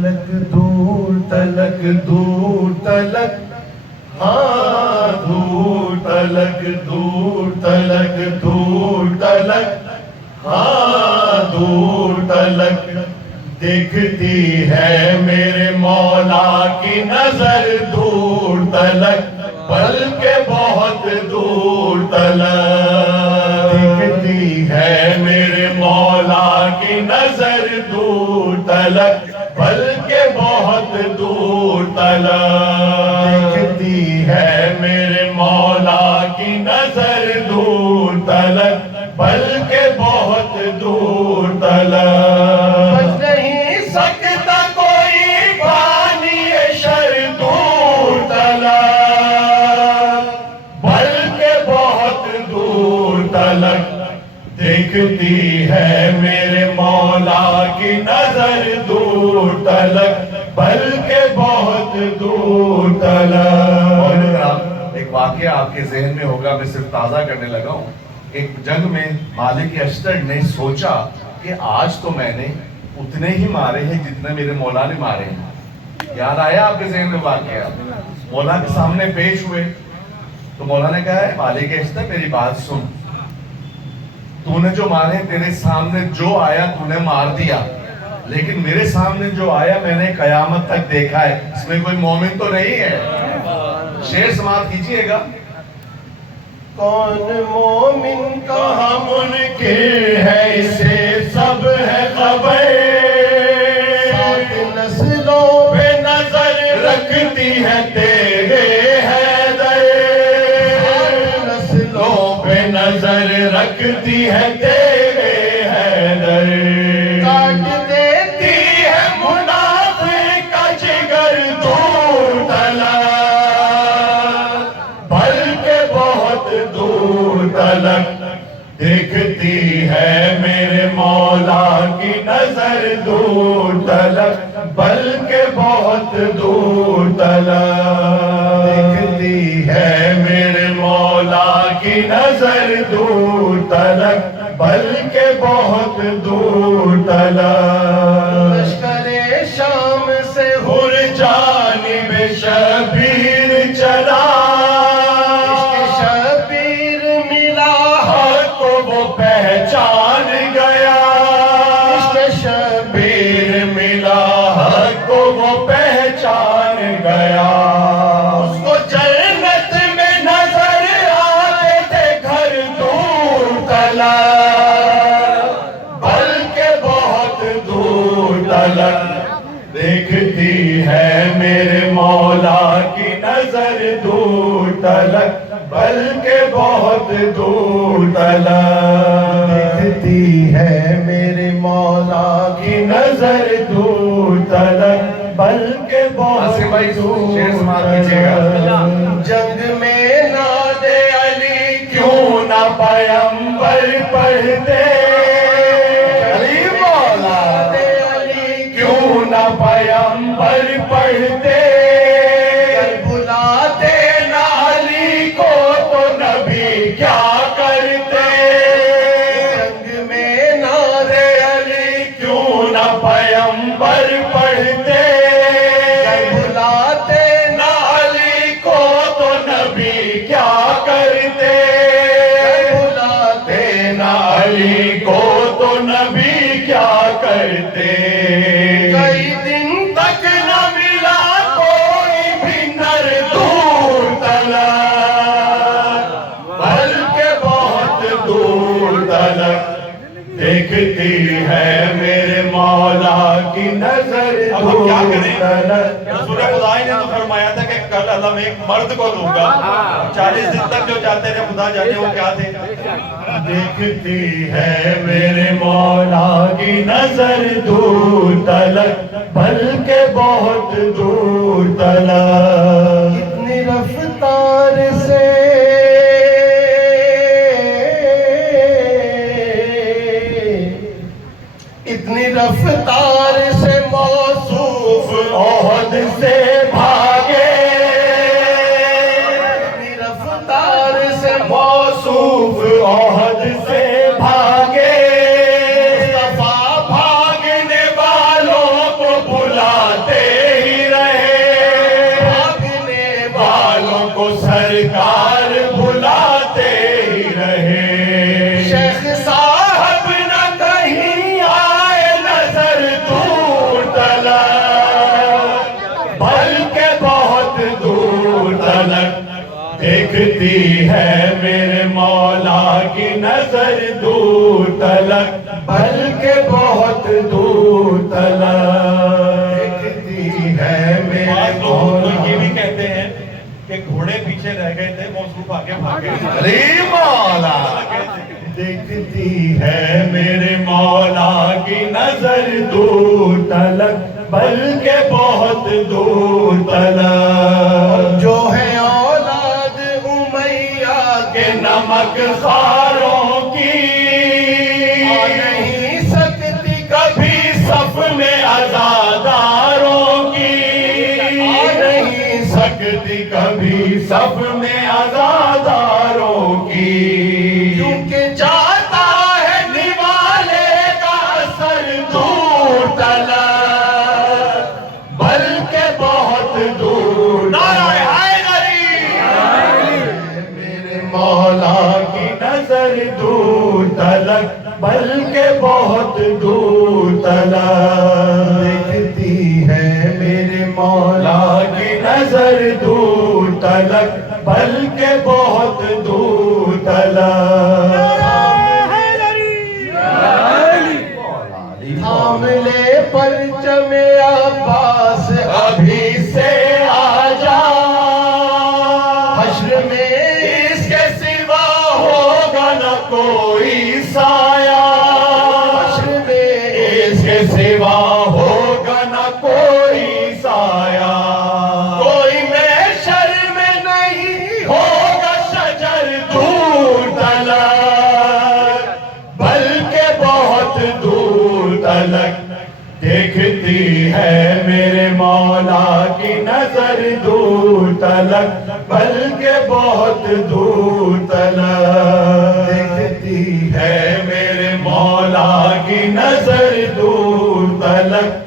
تلک دور تلک دور تلک ہاں دور تلک دور تلک دور تلک ہاں دور تلک دیکھتی ہے میرے مولا کی نظر دور تلک بلکہ بہت دور تلک دیکھتی ہے میرے مولا کی نظر دور تلک بلکہ بہت دور تلک دیکھتی ہے میرے مولا کی نظر دور تلک بلکہ بہت دور تلک بچ نہیں سکتا کوئی بانی شر دور تلک بلکہ بہت دور تلک دیکھتی ہے میرے مولا کی نظر دور تلک بلکہ بہت دور تلک۔ ایک واقعہ آپ کے ذہن میں ہوگا، میں صرف تازہ کرنے لگا ہوں۔ ایک جنگ میں مالک اشتر نے سوچا کہ آج تو میں نے اتنے ہی مارے ہیں جتنے میرے مولا نے مارے ہیں۔ یاد آیا آپ کے ذہن میں واقعہ؟ مولا کے سامنے پیش ہوئے تو مولا نے کہا ہے مالک اشتر میری بات سن، تو نے جو مارے تیرے سامنے جو آیا تو نے مار دیا، لیکن میرے سامنے جو آیا میں نے قیامت تک دیکھا ہے، اس میں کوئی مومن تو نہیں ہے۔ شعر سماعت کیجئے گا۔ کون مومن کہاں منکر ہے اسے سب ہے خبر، سات نسلوں پہ نظر رکھتی ہے تیرے حیدر، سات نسلوں پہ نظر رکھتی ہے تیرے حیدر، کاٹ دیتی ہے منافق کا جگر دور تلک بلکہ بہت دور تلک دیکھتی ہے میرے مولا کی نظر دور تلک بلکہ بہت دور تلک دیکھتی ہے میرے مولا کی نظر دور تلک بلکہ بہت دور تلک۔ لشکر شام سے ہر جانب شبیر چلا، عشق شبیر ملا تو وہ پہچان گیا، عشق شبیر ملا تو وہ پہچان گیا، اس کو جنت میں نظر آتے تھے گھر دور تلک بلکہ بہت دور تلک دیکھتی ہے میرے مولا کی نظر دور تلک بلکہ بہت دور تلک دیکھتی ہے میرے مولا کی نظر دور تلک بلکہ بہت دور تلک۔ جنگ میں ناد علی کیوں نہ پیمبر پڑھتے، علی مولا علی کیوں نہ پیمبر پڑھتے، بلاتے نہ علی کو تو نبی کیا کرتے، جنگ میں ناد علی کیوں نہ پیمبر پڑھتے، بلاتے نہ علی کو تو نبی کیا کرتے، بلاتے نہ علی کو تو نبی کیا کرتے، کئی دن تک نہ ملا کوئی بھی نر دور تلک بلکہ بہت دور تلک دیکھتی ہے میرے مولا کی نظر دور تلک۔ رسول خدائی نے تو فرمایا تھا کہ کل اللہ میں ایک مرد کو دوں گا، 40 دن تک جو چاہتے تھے خدا جانے وہ کیا تھے۔ دیکھتی ہے میرے مولا کی نظر دور تلک بلکہ بہت دور تلک، کتنی رفتار سے اتنی رفتار سے موصوف احد سے بھاگے، اتنی رفتار سے موصوف احد سے بھاگے، مصطفیٰ بھاگنے والوں کو بلا دیکھتی ہے میرے مولا کی نظر دور تلک بلکہ بہت دور تلک دیکھتی ہے میرے بعض لوگ تو یہ مولا بھی کہتے ہیں کہ گھوڑے پیچھے رہ گئے تھے موصوف آگے بھاگے علی مولا دیکھتی ہے میرے مولا کی نظر دور تلک بلکہ بہت دور تلک جو ہے اولاد امیہ کے نمک خاروں کی آ نہیں سکتی کبھی صف میں عزاداروں کی آ نہیں سکتی کبھی صف میں عزاداروں کی کیونکہ جاتا ہے نوالے کا اثر دور تلک بلکہ بہت دور نعرہ حیدری میرے مولا کی نظر دور تلک بلکہ بہت دور تلک دیکھتی ہے میرے مولا کی نظر دور تلک بلکہ بہت دور تلک تھام لے پرچم عباس ابھی سے آجا حشر میں اس کے سوا ہوگا نہ کوئی سایہ حشر میں اس کے سوا ہوگا نہ کوئی سایہ کوئی محشر میں نہیں ہوگا شجر دور تلک بلکہ بہت دور تلک دیکھتی ہے میرے مولا کی نظر دور تلک بلکہ بہت دور تلک دیکھتی ہے میرے مولا کی نظر دور تلک